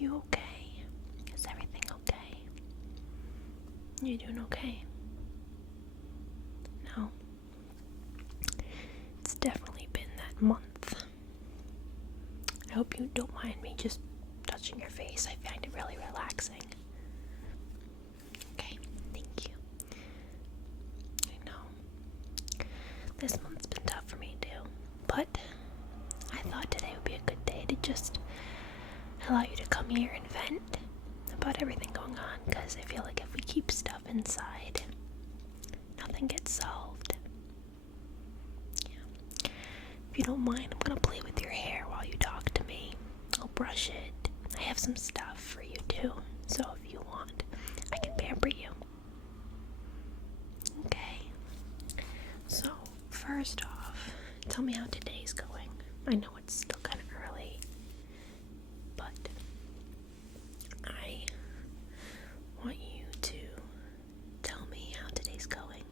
you okay? Is everything okay? You doing okay? No. It's definitely been that month. I hope you don't mind me just touching your face. I find it really relaxing. Okay, thank you. I know. This month's been tough for me too, but I thought today would be a good day to just allow you to come here and vent about everything going on, because I feel like if we keep stuff inside, nothing gets solved. Yeah. If you don't mind, I'm gonna play with your hair while you talk to me. I'll brush it. I have some stuff for you too, so if you want, I can pamper you. Okay. So, first off, tell me how today's going. I know it's still kind of early, but I want you to tell me how today's going.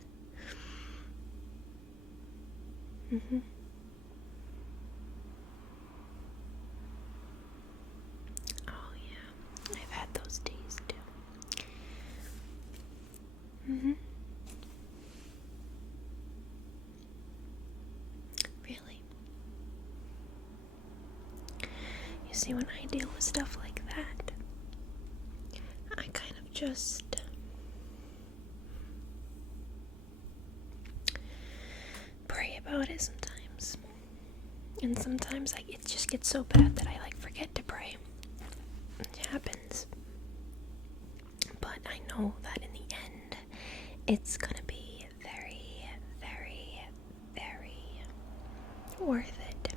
Oh yeah, I've had those days too. Really? You see, when I deal with stuff like that, I kind of just pray about it sometimes. And sometimes it just gets so bad that I forget to pray. It happens. But I know that in the end, it's gonna be very, very, very worth it.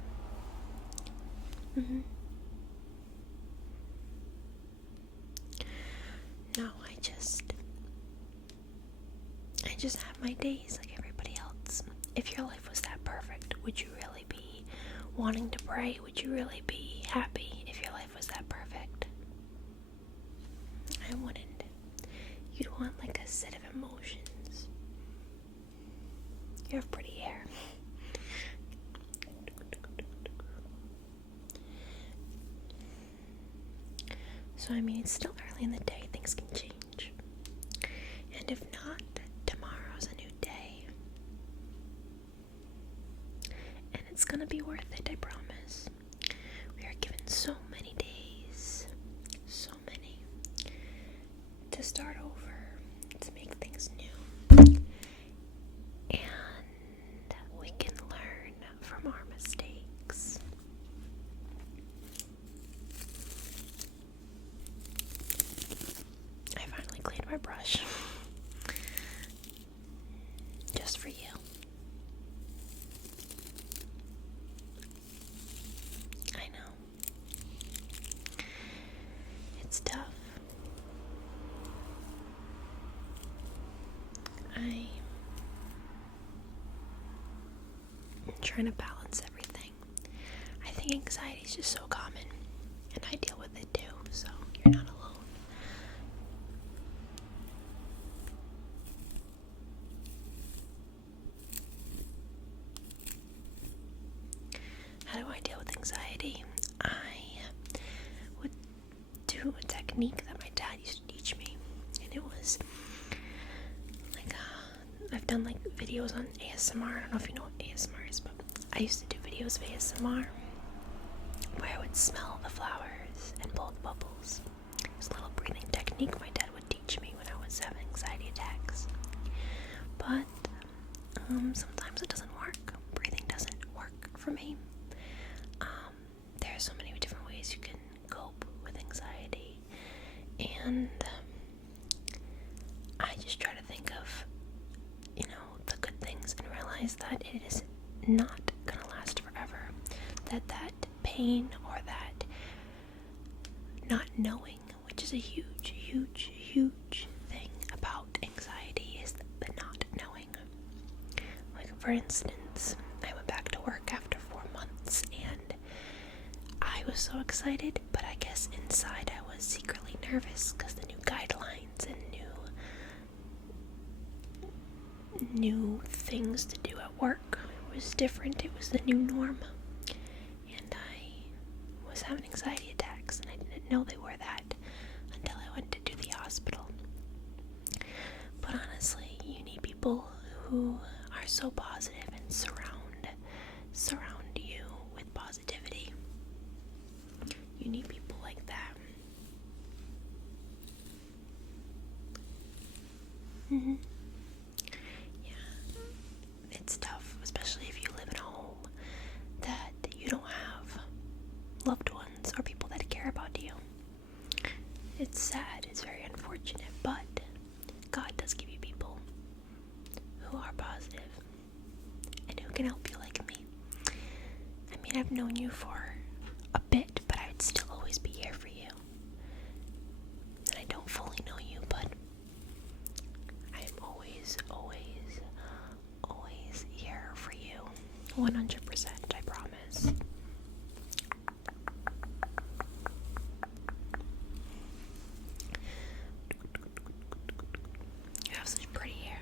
No, I just have my days like everybody else. If your life was that perfect, would you really be wanting to pray? Would you really be happy if your life was that perfect? I wouldn't. You'd want a set of emotions. You have pretty hair. So it's still early in the day, things can change. And if not, tomorrow's a new day. And it's gonna be worth it, I promise. We are given so many days, so many, to start over, to make things new. And we can learn from our mistakes. I finally cleaned my brush. Just for you. I know. It's tough. I'm trying to balance everything. I think anxiety is just so common, and I deal with it too, so you're not alone. How do I deal with anxiety? I would do a technique that my dad used to teach me, and it was I've done videos on ASMR. I don't know if you know what ASMR is, but I used to do videos of ASMR where I would smell the flowers and blow the bubbles. It was a little breathing technique my dad would teach me when I was having anxiety attacks. But sometimes it doesn't work. Breathing doesn't work for me. There are so many different ways you can cope with anxiety, and I just try to think of the good things and realize that it is not gonna last forever. That pain or that not knowing, which is a huge, huge, huge thing about anxiety, is the not knowing. For instance, I went back to work after 4 months, and I was so excited, but I guess inside I was secretly nervous because the new guidelines and new things to do at work was different. It was the new norm, and I was having anxiety attacks, and I didn't know they were that people who are so positive and surround you with positivity. You need people like that. Yeah, it's tough, especially if you live in a home that you don't have loved ones or people that care about you. It's sad, it's very unfortunate, but God does give you people who are positive and who can help you like me. I mean, I've known you for a bit, but I would still always be here for you. And I don't fully know you, but I am always here for you. 100%, I promise. You have such pretty hair.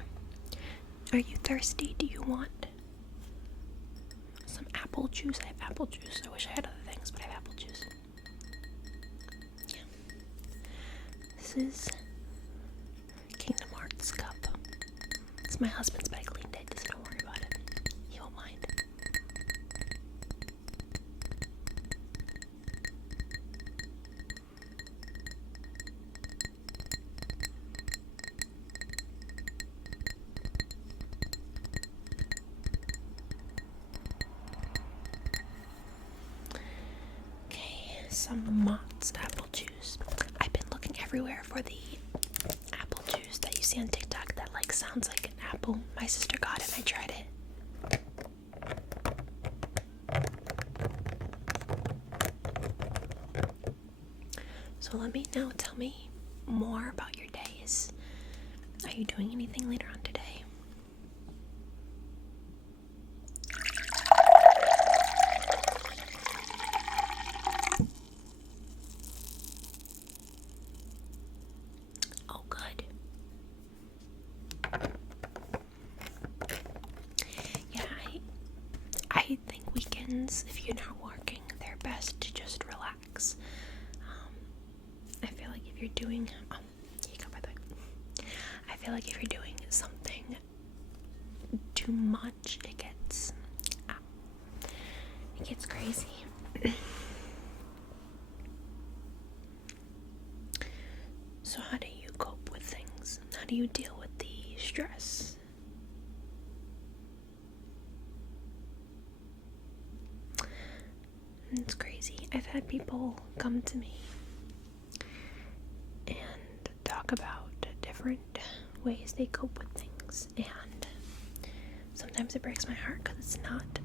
Are you thirsty? Do you want some apple juice? I have apple juice. I wish I had other things, but I have apple juice. Yeah. This is Kingdom Hearts cup. It's my husband's, but I cleaned it, so don't worry about it. He won't mind. Some Mott's apple juice. I've been looking everywhere for the apple juice that you see on TikTok that like sounds like an apple. My sister got it and I tried it. So let me know, tell me more about your days. Are you doing anything later on today? I think weekends, if you're not working, they're best to just relax. I feel like if you're doing, I feel like if you're doing something too much, it gets crazy. So how do you cope with things? How do you deal with the stress? It's crazy. I've had people come to me and talk about different ways they cope with things, and sometimes it breaks my heart because it's not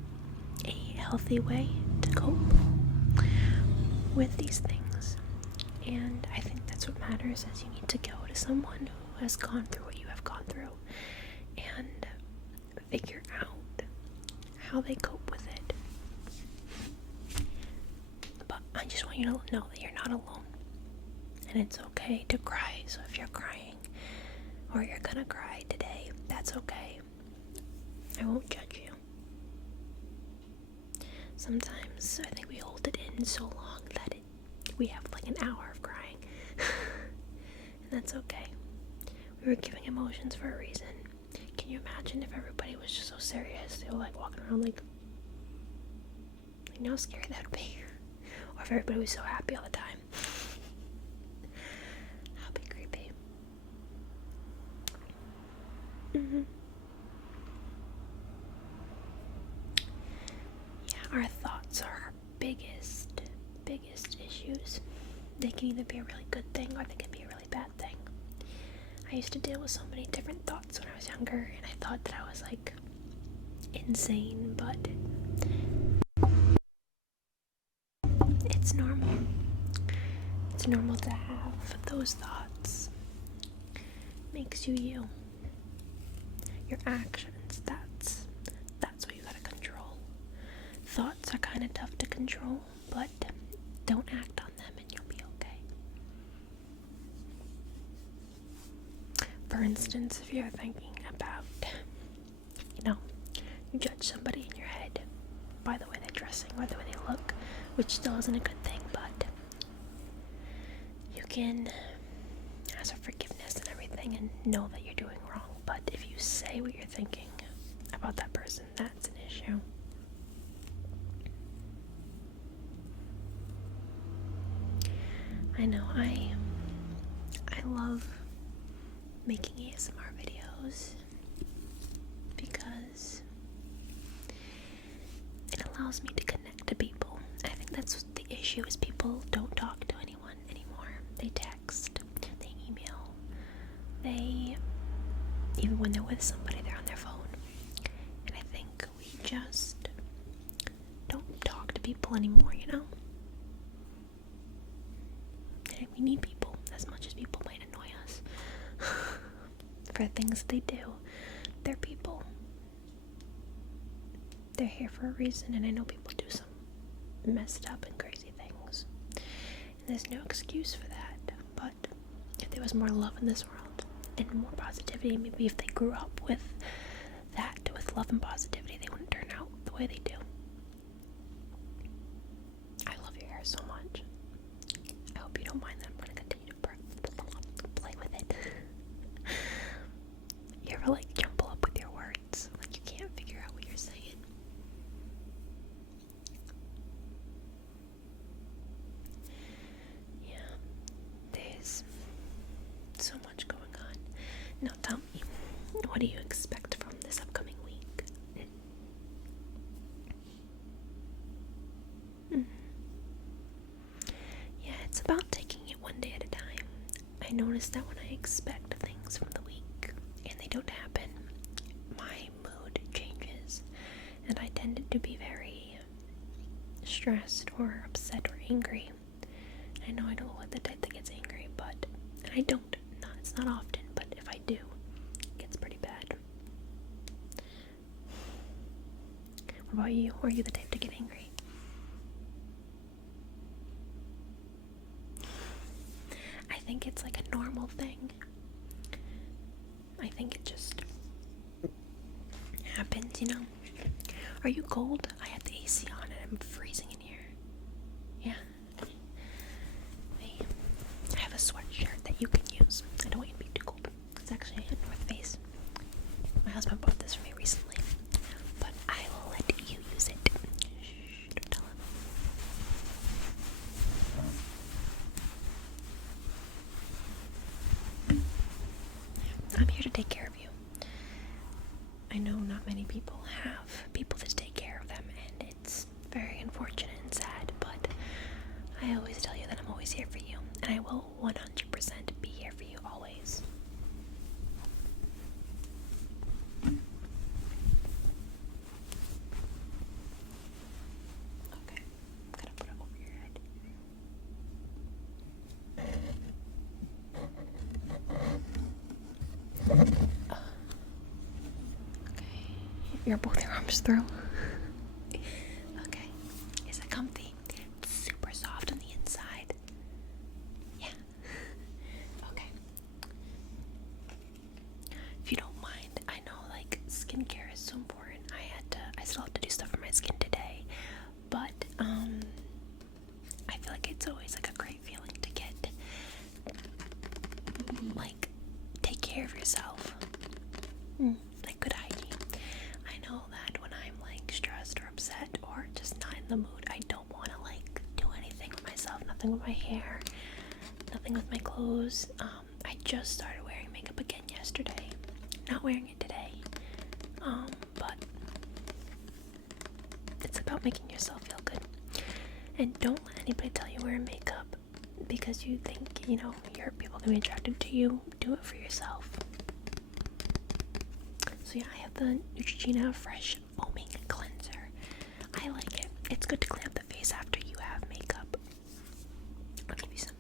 a healthy way to cope with these things. And I think that's what matters, is you need to go to someone who has gone through what you have gone through and figure out how they cope with it. But I just want you to know that you're not alone, and it's okay to cry. So if you're crying or you're gonna cry today, that's okay. I won't judge you. Sometimes I think we hold it in so long that we have like an hour of crying. And that's okay. We were giving emotions for a reason. Can you imagine if everybody was just so serious? They were like walking around like you know how scary that would be. Or if everybody was so happy all the time. That'd be creepy. Yeah, our thoughts are our biggest issues. They can either be a really good thing or they can be a really bad thing. I used to deal with so many different thoughts when I was younger, and I thought that I was like insane, but it's normal. It's normal to have those thoughts. Makes you you. Your actions, that's what you gotta control. Thoughts are kind of tough to control, but don't act on them and you'll be okay. For instance, if you're thinking about, you judge somebody in your head by the way they're dressing or the way they look, which still isn't a good thing, but you can ask for forgiveness and everything and know that you're doing wrong. But if you say what you're thinking about that person, that's an issue. I know, I love making ASMR videos because it allows me to connect to people. I think that's the issue, is people don't talk to anyone anymore. They text, they email, even when they're with somebody, they're on their phone. And I think we just don't talk to people anymore, you know? And we need people as much as people might annoy us for things that they do. They're people. They're here for a reason, and I know people do some messed up and crazy things. And there's no excuse for that. But if there was more love in this world and more positivity, maybe if they grew up with that, with love and positivity, they wouldn't turn out the way they do. I love your hair so much. I hope you don't mind that I'm going to continue to play with it. You ever like jumble up with your words? Like you can't figure out what you're saying? Yeah, there's so much going on. Now tell me, what do you expect from this upcoming week? Yeah, it's about taking it one day at a time. I notice that when I expect things from the week and they don't happen, my mood changes, and I tend to be very stressed or upset or angry. I know I don't look the type that gets angry, and I don't. It's not often, but if I do, it gets pretty bad. What about you? Are you the type to get angry? I think it's like a normal thing. I think it just happens, you know? Are you cold? I had the AC on and I'm freezing in here. Yeah. I have a sweatshirt that you can use. I don't want you to be too cold. It's actually a North Face. My husband bought this for me recently, but I will let you use it. Shh, don't tell him. I'm here to take care of you. I know not many people have people to take care of them, and it's very unfortunate and sad, but I always tell you that I'm always here for you, and I will 100% be here for you always. Okay, I'm gonna put it over your head. Okay, you're both your arms through. Okay, is it comfy? It's super soft on the inside. Yeah. Okay. If you don't mind, I know like skincare is so important. I still have to do stuff for my skin today, but I feel like it's always like a great feeling to get like take care of yourself. Like good hygiene. I know that when I'm like stressed or upset or just not in the mood, I don't want to like do anything with myself, nothing with my hair, nothing with my clothes. I just started wearing makeup again yesterday. Not wearing it today. But it's about making yourself feel good. And don't let anybody tell you wear makeup because you think, people can be attracted to you. Do it for yourself. So yeah, I have the Neutrogena Fresh Foaming Cleanser. I like it. It's good to clean up the face after you have makeup. I'll give you some.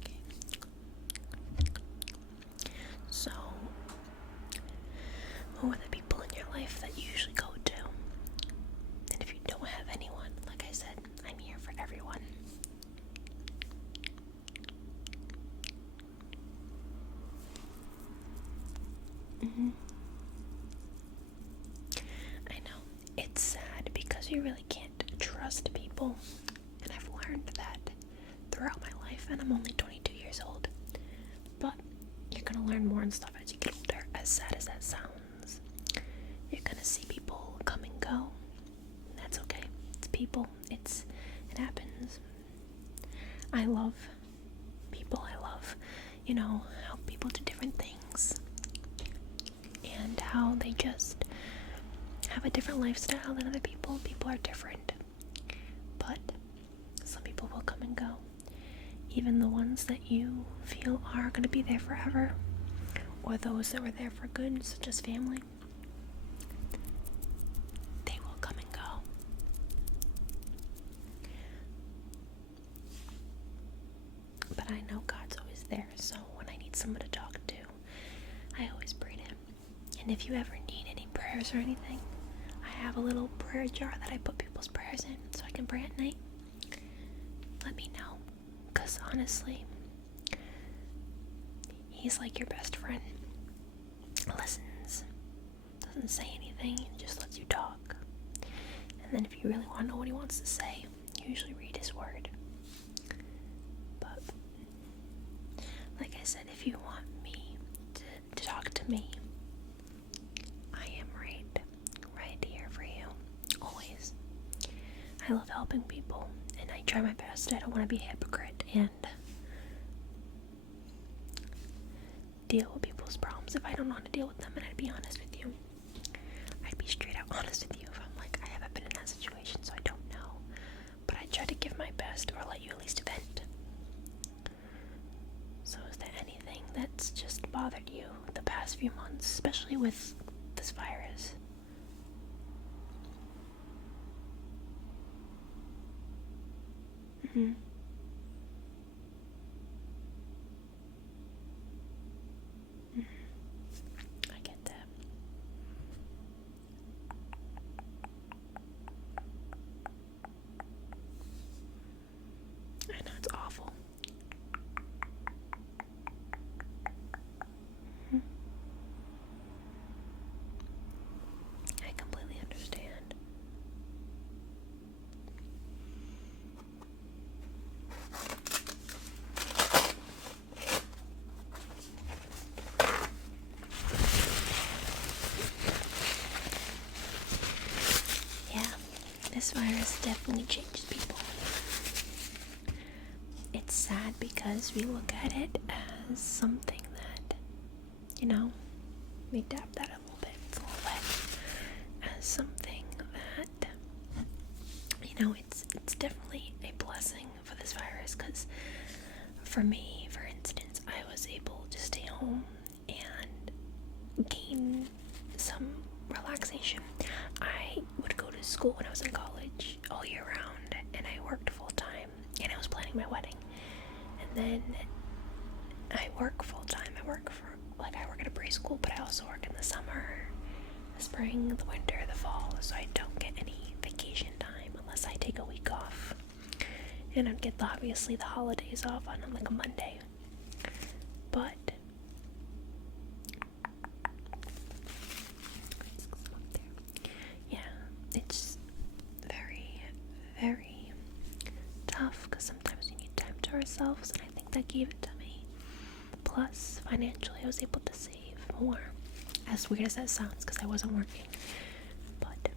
Okay. So, who are the people in your life that you usually go to? And if you don't have anyone, like I said, I'm here for everyone. I know, it's sad because you really can't trust people. And I've learned that throughout my life, and I'm only 22 years old. But you're gonna learn more and stuff as you get older, as sad as that sounds. You're gonna see people come and go. That's okay. It's people. It happens. I love people. I love, how people do different things. And how they just have a different lifestyle than other people. People are different. But some people will come and go. Even the ones that you feel are going to be there forever, or those that were there for good, such as family, they will come and go. But I know God's always there, so when I need someone to talk to, I always pray to Him. And if you ever need any prayers or anything, I have a little prayer jar that I put people's prayers in so I can pray at night. Let me know. Because honestly, He's like your best friend. Listens, doesn't say anything, just lets you talk. And then if you really want to know what He wants to say, you usually read His word. But like I said, if you want me to talk to me, I am right here for you, always. I love helping people, and I try my best. I don't want to be a hypocrite and deal with people's problems if I don't know how to deal with them. And I'd be honest with you. I'd be straight out honest with you if I'm like, I haven't been in that situation, so I don't know. But I try to give my best, or let you at least vent. So is there anything that's just bothered you the past few months, especially with this virus? Mm-hmm. I get that. I know it's awful. I completely understand. Yeah, this virus definitely changes people. It's sad because we look at it as something that, we dab that a little bit, it's a little wet, as something that, it's definitely a blessing for this virus, because for me, for instance, I was able to stay home and gain some relaxation. I would go to school when I was in college all year round, and I worked full time, and I was planning my wedding. And then I work full time. I work at a preschool, but I also work in the summer, the spring, the winter, the fall, so I don't get any vacation time unless I take a week off. And I'd get obviously the holidays off on like a Monday. But yeah, it's very, very tough because sometimes we need time to ourselves, and I think that gave it to me. Plus, financially, I was able to save more. As weird as that sounds, because I wasn't working. But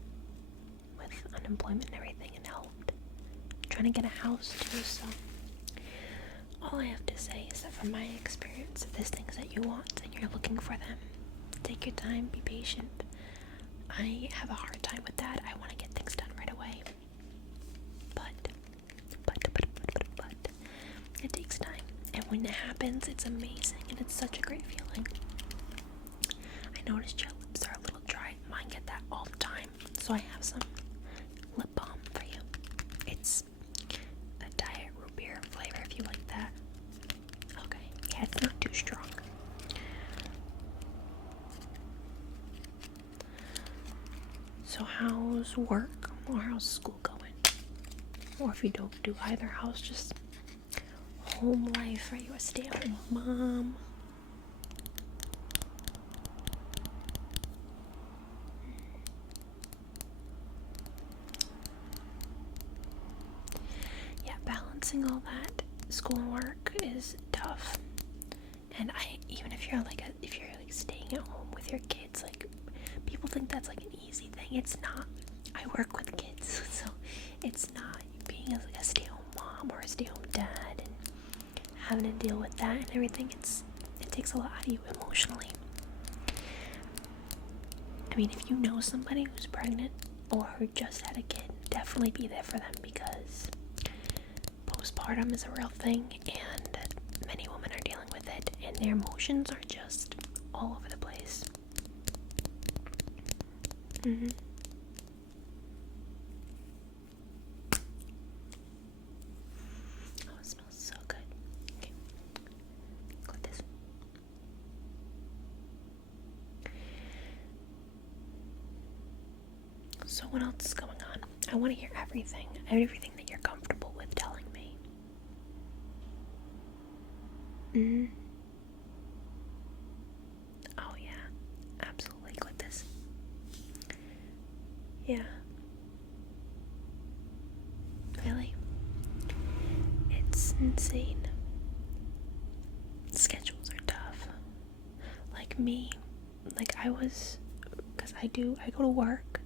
with unemployment and everything, it helped. I'm trying to get a house too, so all I have to say is that from my experience, if there's things that you want and you're looking for them, take your time, be patient. I have a hard time with that. I want to get things done right away. But it takes time. And when it happens, it's amazing, and it's such a great feeling. I noticed your lips are a little dry. Mine get that all the time. So I have some lip balm for you. It's a diet root beer flavor if you like that. Okay, yeah, it's not too strong. So how's work, or how's school going? Or if you don't do either, how's just home life? Are you a stay-at-home mom? balancing all that school and work is tough. And even if you're like staying at home with your kids, like people think that's like an easy thing. It's not. I work with kids, so it's not. Being like a stay-at-home mom or a stay-at-home dad and having to deal with that and everything, it takes a lot out of you emotionally. I mean, if you know somebody who's pregnant or who just had a kid, definitely be there for them, because postpartum is a real thing and many women are dealing with it, and their emotions are just all over the place. Oh, it smells so good. Okay. Got this. So what else is going on? I want to hear everything that you're comfortable with telling me. Oh yeah, absolutely. Click this. Yeah. Really? It's insane. Schedules are tough. Like me, because I go to work,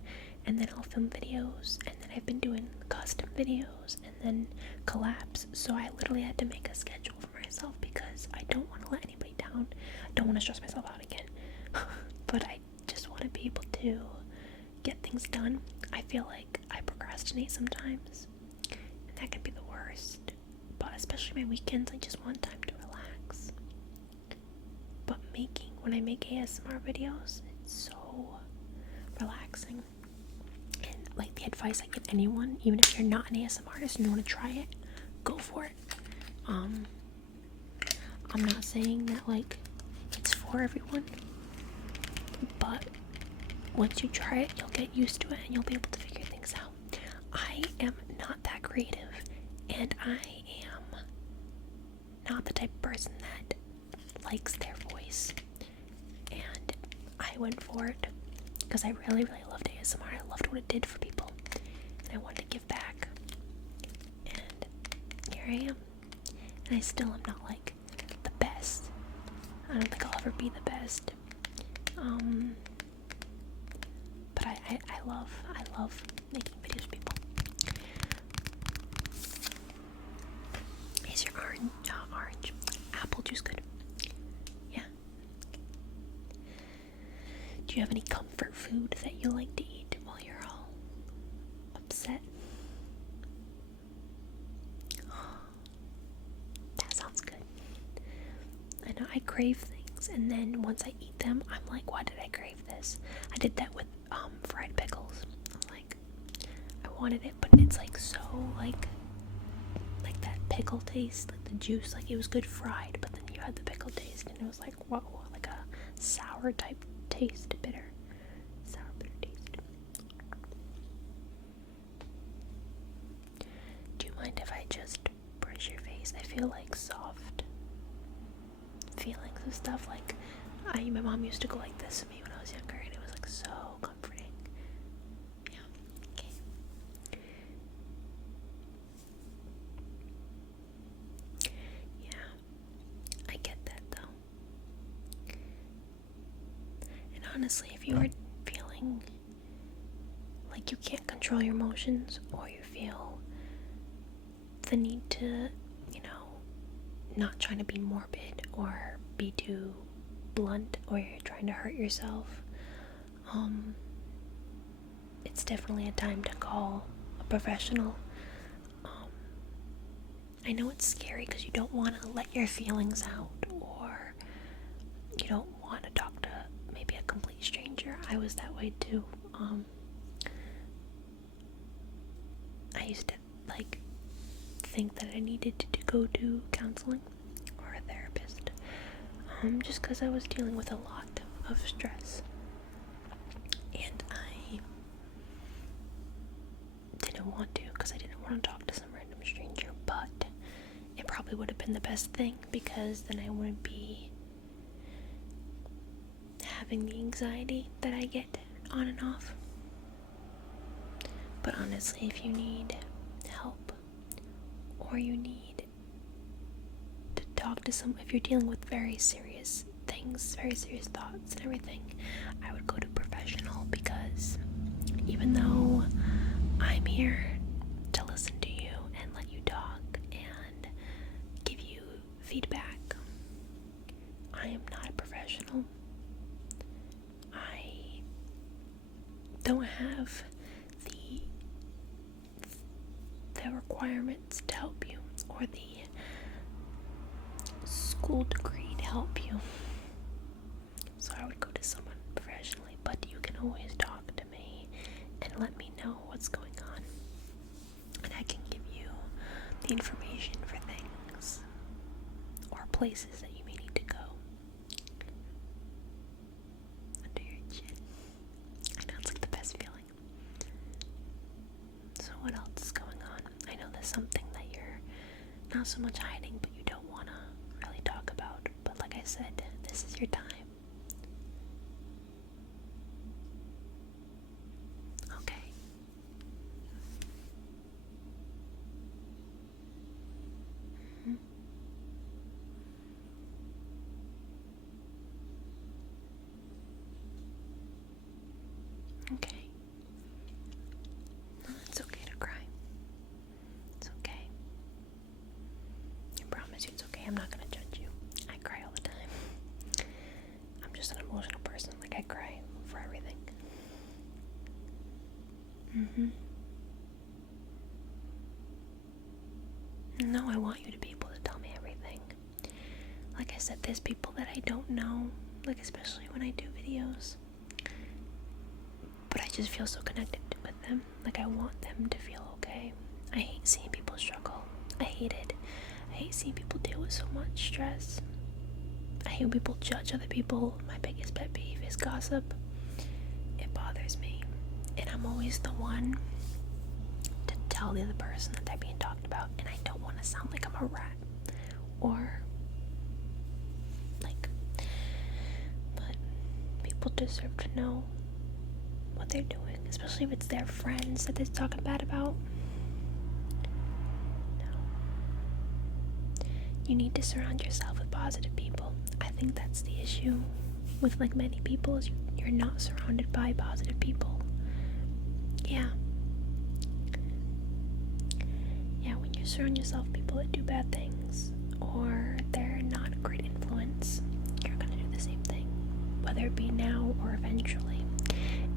and then I'll film videos, and then I've been doing custom videos, and then collabs, so I literally had to make a schedule for myself because I don't want to let anybody down. I don't want to stress myself out again, but I just want to be able to get things done. I feel like I procrastinate sometimes, and that can be the worst, but especially my weekends, I just want time to relax. But when I make ASMR videos, it's so relaxing. And like, the advice I give anyone, even if you're not an ASMR artist and you want to try it, go for it. I'm not saying that like it's for everyone, but once you try it, you'll get used to it and you'll be able to figure things out. I am not that creative, and I am not the type of person that likes their voice, and I went for it because I really, really loved ASMR. I loved what it did for people, and I wanted to give back, and here I am. And I still am not like the best. I don't think I'll ever be the best, but I love making videos with people. Is your orange apple juice good? Yeah. Do you have any comfort food that you like to eat while you're all upset? That sounds good. I know I crave things, and then once I eat them, I'm like, why did I crave this? I did that with fried pickles. Like, I wanted it, but it's like so like that pickle taste, like the juice, like it was good fried, but then you had the pickle taste, and it was like, whoa, like a sour type taste, bitter taste. Do you mind if I just brush your face? I feel like soft feelings and stuff. Like, my mom used to go like this to me when I was younger, and it was like so comforting. Yeah. Okay. Yeah, I get that though. And honestly, if you are feeling like you can't control your emotions, or you feel the need to, not trying to be morbid or be too blunt, or you're trying to hurt yourself, it's definitely a time to call a professional. I know it's scary because you don't want to let your feelings out, or you don't want to talk to maybe a complete stranger. I was that way too. I used to think that I needed to go to counseling or a therapist, just because I was dealing with a lot of stress, and I didn't want to, because I didn't want to talk to some random stranger, but it probably would have been the best thing, because then I wouldn't be having the anxiety that I get on and off. But honestly, if you need help, or or you need to talk to someone, if you're dealing with very serious things, very serious thoughts and everything, I would go to a professional, because even though I'm here to listen to you and let you talk and give you feedback, I am not a professional. I don't have the requirements to help you, or the school degree to help you. So I would go to someone professionally, but you can always talk to me and let me know what's going on, and I can give you the information for things or places that you may need to go. Under your chin. I know, it's like the best feeling. So what else is going on? I know there's something that you're not so much hiding, but you don't want to really talk about. But like I said, this is your time. Okay. Mm-hmm. Okay. No, it's okay to cry. It's okay. I promise you it's okay. I'm not gonna judge you. I cry all the time. I'm just an emotional person. Like, I cry for everything. No, I want you to be able to tell me everything. Like I said, there's people that I don't know, like especially when I do videos, but I just feel so connected with them. Like, I want them to feel okay. I hate seeing people struggle. I hate it. I hate seeing people deal with so much stress. I hate when people judge other people. My biggest pet peeve is gossip. It bothers me. And I'm always the one to tell the other person that they're being talked about, and I don't want to sound like I'm a rat or like, but people deserve to know what they're doing, especially if it's their friends that they're talking bad about. No. You need to surround yourself with positive people. I think that's the issue with like many people, is you're not surrounded by positive people. Yeah, when you surround yourself with people that do bad things, or they're not a great influence, you're gonna do the same thing, whether it be now or eventually.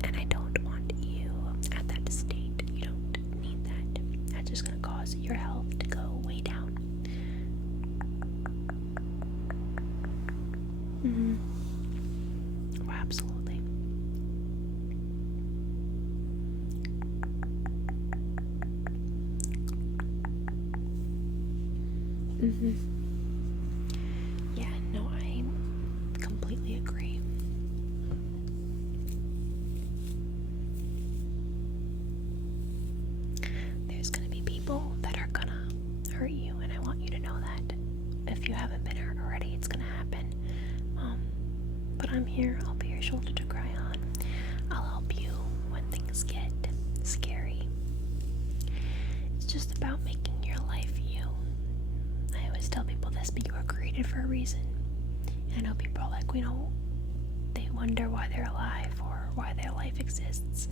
And I don't want you at that state. You don't need that. That's just gonna cause your health to go way down. Oh, absolutely. Yeah, no, I completely agree. There's gonna be people that are gonna hurt you, and I want you to know that. If you haven't been hurt already, it's gonna happen. But I'm here. I'll be your shoulder to cry on. I'll help you when things get scary. It's just about making your life you. I always tell people this, but you were created for a reason. And I know people are like, they wonder why they're alive or why their life exists.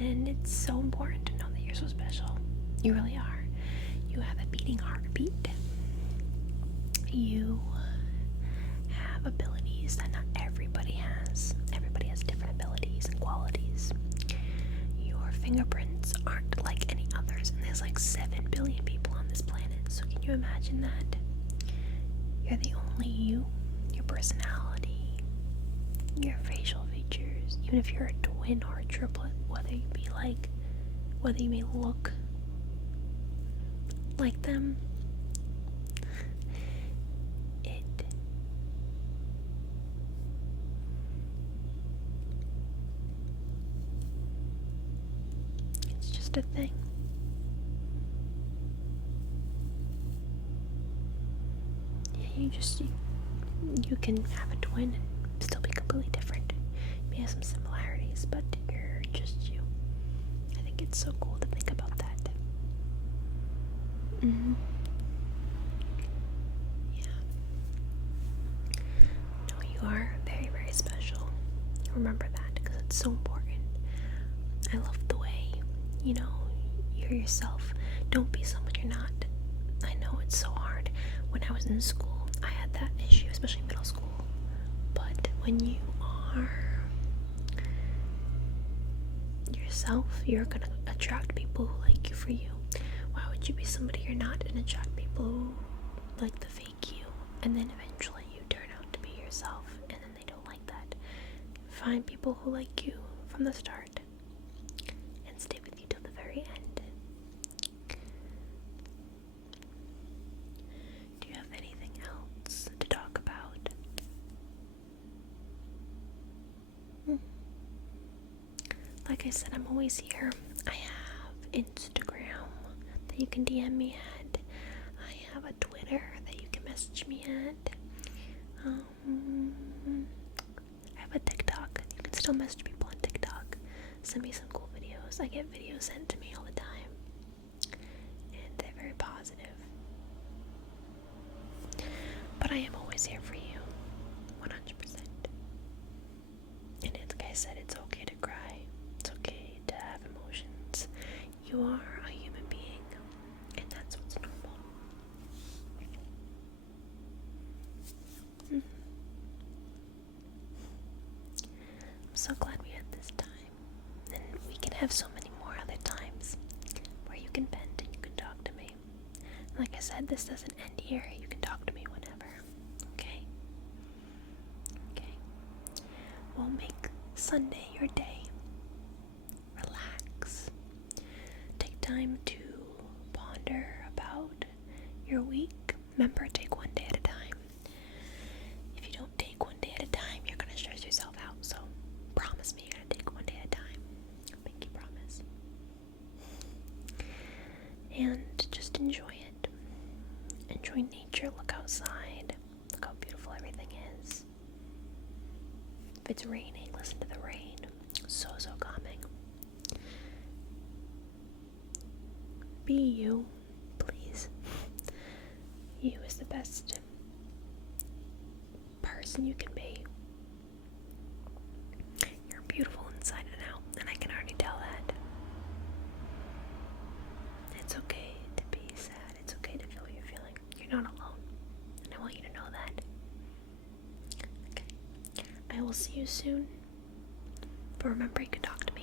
And it's so important to know that you're so special. You really are. You have a beating heartbeat. You have abilities that not everybody has. Everybody has different abilities and qualities. Your fingerprints aren't like any others, and there's like 7 billion people on this planet. So can you imagine that? You're the only you. Your personality, your facial features, even if you're a twin or a triplet, whether you may look like them, it's just a thing. Yeah, you can have a twin and still be completely different. You may have some similarities, but you're just you. I think it's so cool to think about that. remember that because it's so important. I love the way, you're yourself. Don't be someone you're not. I know it's so hard. When I was in school, I had that issue, especially middle school. But when you are yourself, you're gonna attract people who like you for you. Why would you be somebody you're not and attract people who like the fake you? And then eventually you turn out to be yourself, and then they don't like that. Find people who like you from the start and stay with you till the very end. Do you have anything else to talk about? Like I said, I'm always here. I have Instagram that you can DM me at. I have a Twitter that you can message me at. I have a TikTok. You can still message people on TikTok. Send me some cool videos. I get videos sent to me all the time, and they're very positive. But I am always here for you, 100%. And like I said, it's okay to cry. It's okay to have emotions. You are a human being, and that's what's normal. I'm so glad we had this time, and we can have so many more other times where you can vent and you can talk to me. Like I said, this doesn't end here. You can talk to me whenever. Okay? Well, make Sunday your day. Relax. Take time to ponder about your week. Remember, take one day at a time. If you don't take one day at a time, you're going to stress yourself out. So, promise me you're going to take one day at a time. Pinky promise. And just enjoy it. Enjoy nature. Look outside. Look how beautiful everything is. If it's raining, listen to the rain. So calming. Be you, please. You is the best person you can be. You're beautiful inside and out, and I can already tell that. It's okay to be sad. It's okay to feel what you're feeling. You're not alone, and I want you to know that. Okay. I will see you soon. But remember, you can talk to me